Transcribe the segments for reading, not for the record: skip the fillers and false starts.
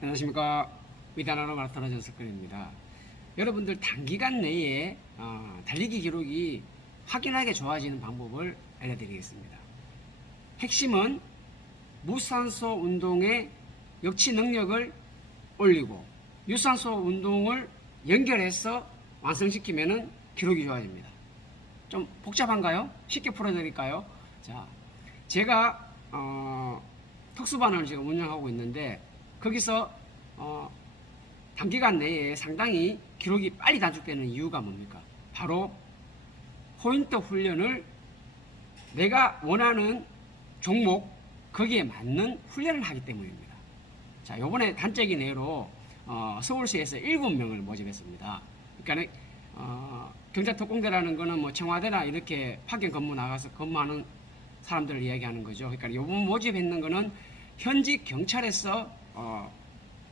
안녕하십니까. 위다나노 마라톤 전석근입니다. 여러분들 단기간 내에 달리기 기록이 확연하게 좋아지는 방법을 알려드리겠습니다. 핵심은 무산소 운동의 역치 능력을 올리고 유산소 운동을 연결해서 완성시키면 기록이 좋아집니다. 좀 복잡한가요? 쉽게 풀어드릴까요? 자, 제가 특수반을 지금 운영하고 있는데 거기서 단기간 내에 상당히 기록이 빨리 단축되는 이유가 뭡니까? 바로 포인트 훈련을 내가 원하는 종목 거기에 맞는 훈련을 하기 때문입니다. 자, 요번에 단적인 예로 서울시에서 7명을 모집했습니다. 그러니까 경찰특공대라는 거는 뭐 청와대나 이렇게 파견 근무 나가서 근무하는 사람들을 이야기하는 거죠. 그러니까 요번 모집했는 거는 현직 경찰에서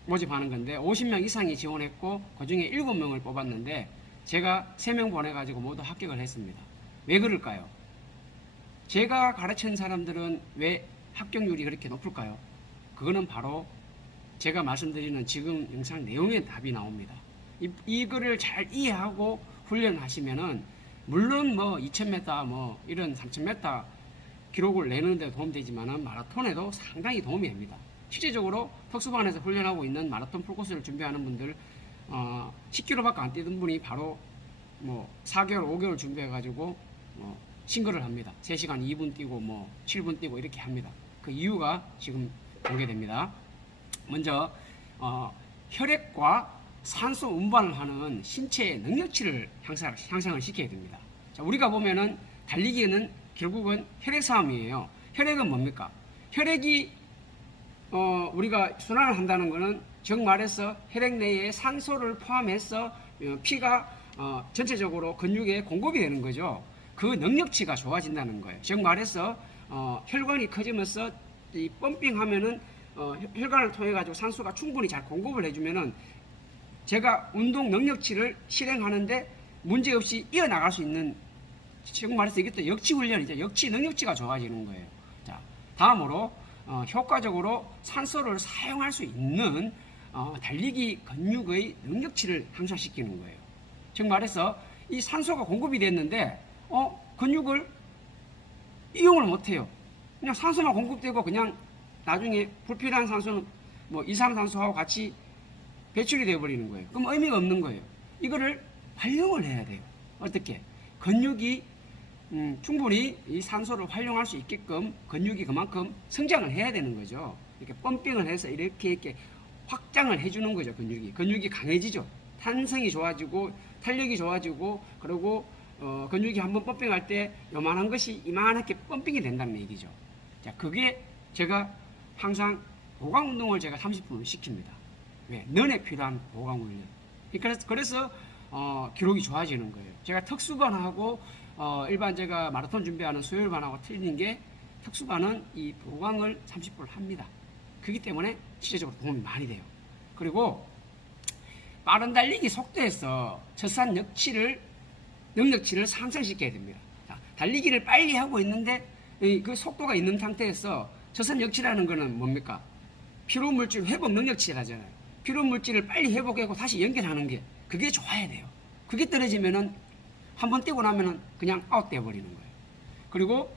모집하는 건데 50명 이상이 지원했고 그 중에 7명을 뽑았는데 제가 3명 보내가지고 모두 합격을 했습니다. 왜 그럴까요? 제가 가르친 사람들은 왜 합격률이 그렇게 높을까요? 그거는 바로 제가 말씀드리는 지금 영상 내용의 답이 나옵니다. 이거를 잘 이해하고 훈련하시면은 물론 뭐 2000m 뭐 이런 3000m 기록을 내는 데 도움되지만은 마라톤에도 상당히 도움이 됩니다. 실제적으로 특수반에서 훈련하고 있는 마라톤 풀코스를 준비하는 분들 10km밖에 안 뛰던 분이 바로 뭐 4개월, 5개월 준비해가지고 신고를 합니다. 3시간 2분 뛰고 뭐 7분 뛰고 이렇게 합니다. 그 이유가 지금 공개됩니다. 먼저 혈액과 산소 운반을 하는 신체의 능력치를 향상을 시켜야 됩니다. 자, 우리가 보면은 달리기는 결국은 혈액 싸움이에요. 혈액은 뭡니까? 혈액이 우리가 순환을 한다는 것은 정 말해서 혈액 내에 산소를 포함해서 피가 전체적으로 근육에 공급이 되는 거죠. 그 능력치가 좋아진다는 거예요. 정 말해서 혈관이 커지면서 이 펌핑하면은 혈관을 통해 가지고 산소가 충분히 잘 공급을 해주면은 제가 운동 능력치를 실행하는데 문제없이 이어나갈 수 있는, 지금 말해서 이것도 역치 훈련이죠. 역치 능력치가 좋아지는 거예요. 자, 다음으로 효과적으로 산소를 사용할 수 있는 달리기 근육의 능력치를 향상시키는 거예요. 즉 말해서 이 산소가 공급이 됐는데 근육을 이용을 못해요. 그냥 산소만 공급되고 그냥 나중에 불필요한 산소는 뭐 이산산소하고 같이 배출이 되어버리는 거예요. 그럼 의미가 없는 거예요. 이거를 활용을 해야 돼요. 어떻게? 근육이 충분히 이 산소를 활용할 수 있게끔 근육이 그만큼 성장을 해야 되는 거죠. 이렇게 펌핑을 해서 이렇게 확장을 해주는 거죠. 근육이 강해지죠. 탄성이 좋아지고 탄력이 좋아지고 그리고 근육이 한번 펌핑할 때 요만한 것이 이만하게 펌핑이 된다는 얘기죠. 자, 그게 제가 항상 보강 운동을 제가 30분을 시킵니다. 왜? 면에 필요한 보강 훈련. 그래서 기록이 좋아지는 거예요. 제가 특수반하고 일반 제가 마라톤 준비하는 수요일반하고 틀린 게 특수반은 이 보강을 30분을 합니다. 그렇기 때문에 실제적으로 도움이 많이 돼요. 그리고 빠른 달리기 속도에서 젖산 능력치를 상승시켜야 됩니다. 자, 달리기를 빨리 하고 있는데 그 속도가 있는 상태에서 젖산 역치라는 거는 뭡니까? 피로물질 회복 능력치라잖아요. 피로물질을 빨리 회복하고 다시 연결하는 게 그게 좋아야 돼요. 그게 떨어지면은 한번 뛰고 나면은 그냥 아웃되어 버리는 거예요. 그리고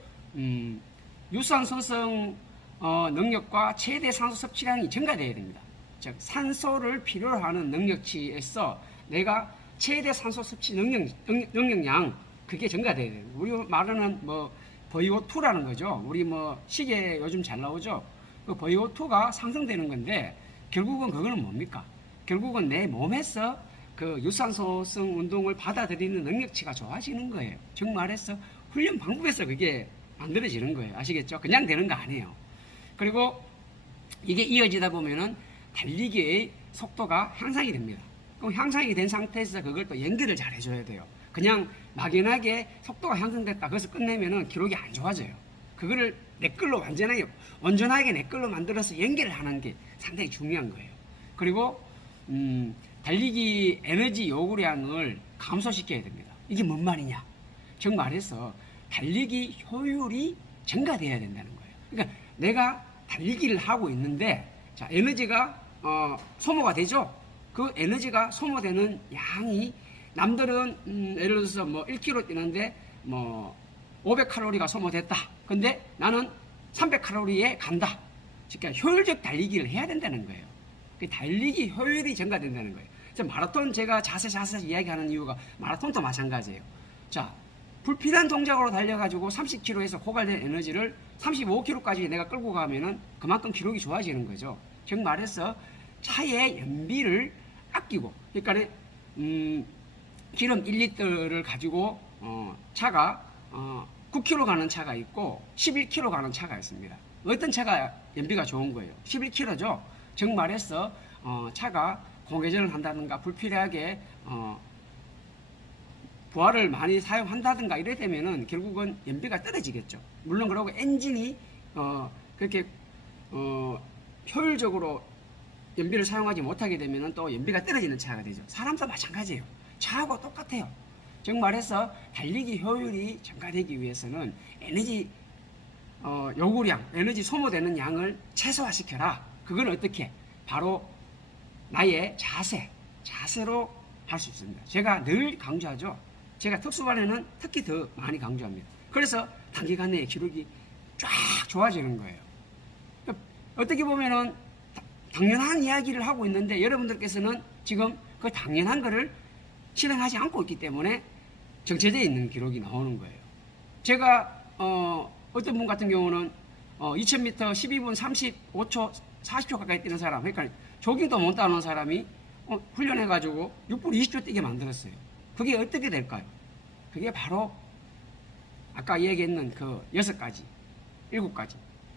유산소성 능력과 최대 산소 섭취량이 증가되어야 됩니다. 즉 산소를 필요로 하는 능력치에서 내가 최대 산소 섭취 능력량 그게 증가돼야 돼요. 우리 말하는 뭐 VO2라는 거죠. 우리 뭐 시계 요즘 잘 나오죠. 그 VO2가 상승되는 건데 결국은 그거는 뭡니까? 결국은 내 몸에서 그 유산소성 운동을 받아들이는 능력치가 좋아지는 거예요. 즉 말해서 훈련 방법에서 그게 만들어지는 거예요. 아시겠죠? 그냥 되는 거 아니에요. 그리고 이게 이어지다 보면은 달리기의 속도가 향상이 됩니다. 그럼 향상이 된 상태에서 그걸 또 연결을 잘 해줘야 돼요. 그냥 막연하게 속도가 향상됐다 그래서 끝내면은 기록이 안 좋아져요. 그거를 내 걸로 온전하게 내 걸로 만들어서 연결을 하는 게 상당히 중요한 거예요. 그리고 달리기 에너지 요구량을 감소시켜야 됩니다. 이게 뭔 말이냐? 즉 말해서 달리기 효율이 증가돼야 된다는 거예요. 그러니까 내가 달리기를 하고 있는데 자, 에너지가 소모가 되죠. 그 에너지가 소모되는 양이 남들은 예를 들어서 뭐 1km 뛰는데 뭐 500칼로리가 소모됐다. 근데 나는 300칼로리에 간다. 그러니까 효율적 달리기를 해야 된다는 거예요. 그 달리기 효율이 증가된다는 거예요. 마라톤 제가 자세 이야기하는 이유가 마라톤도 마찬가지예요. 자, 불필요한 동작으로 달려가지고 30km에서 고갈된 에너지를 35km까지 내가 끌고 가면은 그만큼 기록이 좋아지는 거죠. 즉 말해서 차의 연비를 아끼고, 그러니까 기름 1리터를 가지고 차가 9km 가는 차가 있고 11km 가는 차가 있습니다. 어떤 차가 연비가 좋은 거예요? 11km죠. 즉 말해서 차가 공회전을 한다든가 불필요하게 부하를 많이 사용한다든가 이래 되면은 결국은 연비가 떨어지겠죠. 물론 그러고 엔진이 그렇게 효율적으로 연비를 사용하지 못하게 되면은 또 연비가 떨어지는 차가 되죠. 사람도 마찬가지예요. 차하고 똑같아요. 즉 말해서 달리기 효율이 증가되기 위해서는 에너지 요구량, 에너지 소모되는 양을 최소화시켜라. 그건 어떻게? 바로 나의 자세로 할 수 있습니다. 제가 늘 강조하죠. 제가 특수반에는 특히 더 많이 강조합니다. 그래서 단기간 내에 기록이 쫙 좋아지는 거예요. 어떻게 보면은 당연한 이야기를 하고 있는데 여러분들께서는 지금 그 당연한 거를 실행하지 않고 있기 때문에 정체되어 있는 기록이 나오는 거예요. 제가 어떤 분 같은 경우는 2000m 12분 35초 40초 가까이 뛰는 사람, 그러니까 조깅도 못 따는 사람이 훈련해가지고 6분 20초 뛰게 만들었어요. 그게 어떻게 될까요? 그게 바로 아까 얘기했는 그 6가지, 7가지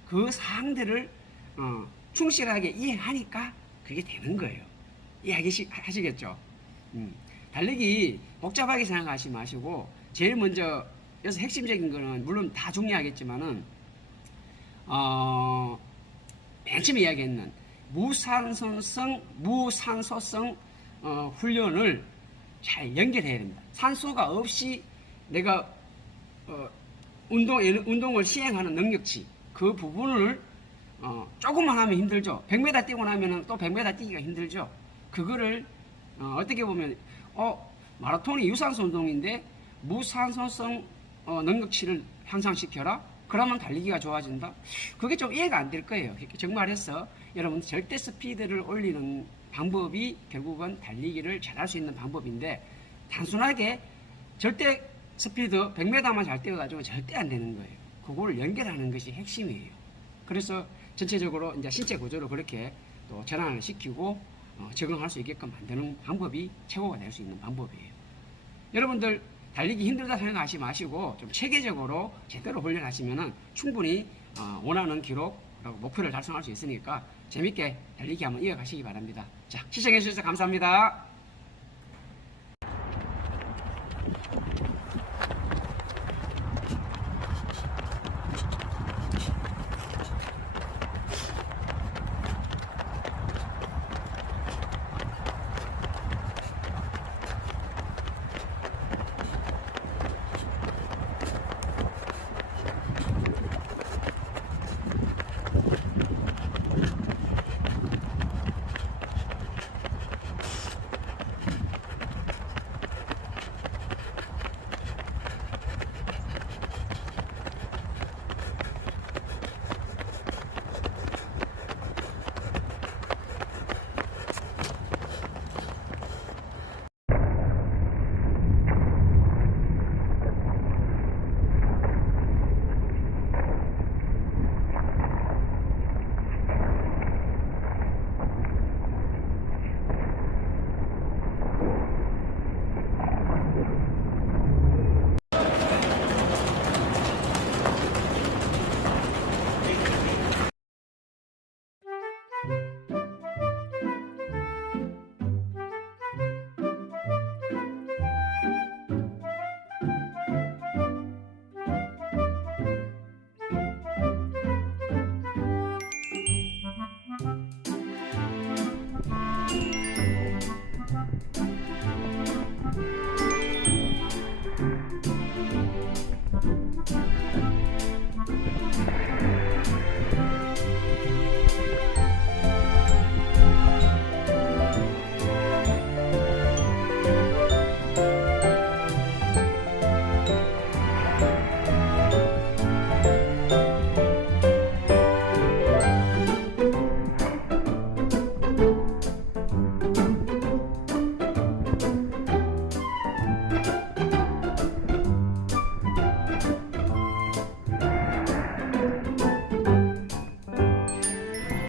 그 사항들을 충실하게 이해하니까 그게 되는 거예요. 이해하시겠죠? 달리기 복잡하게 생각하지 마시고 제일 먼저 여기서 핵심적인 거는 물론 다 중요하겠지만은 맨 처음에 이야기했는 무산소성 훈련을 잘 연결해야 됩니다. 산소가 없이 내가 운동을 시행하는 능력치 그 부분을 조금만 하면 힘들죠. 100m 뛰고 나면 또 100m 뛰기가 힘들죠. 그거를 어떻게 보면 마라톤이 유산소 운동인데 무산소성 능력치를 향상시켜라. 그러면 달리기가 좋아진다. 그게 좀 이해가 안 될 거예요. 정말해서 여러분 절대 스피드를 올리는 방법이 결국은 달리기를 잘할 수 있는 방법인데 단순하게 절대 스피드 100m만 잘 뛰어가지고 절대 안 되는 거예요. 그거를 연결하는 것이 핵심이에요. 그래서 전체적으로 이제 신체 구조를 그렇게 또 전환을 시키고 적응할 수 있게끔 만드는 방법이 최고가 될 수 있는 방법이에요. 여러분들 달리기 힘들다 생각하지 마시고 좀 체계적으로 제대로 훈련하시면은 충분히 원하는 기록 그리고 목표를 달성할 수 있으니까 재밌게 달리기 한번 이어가시기 바랍니다. 자, 시청해 주셔서 감사합니다.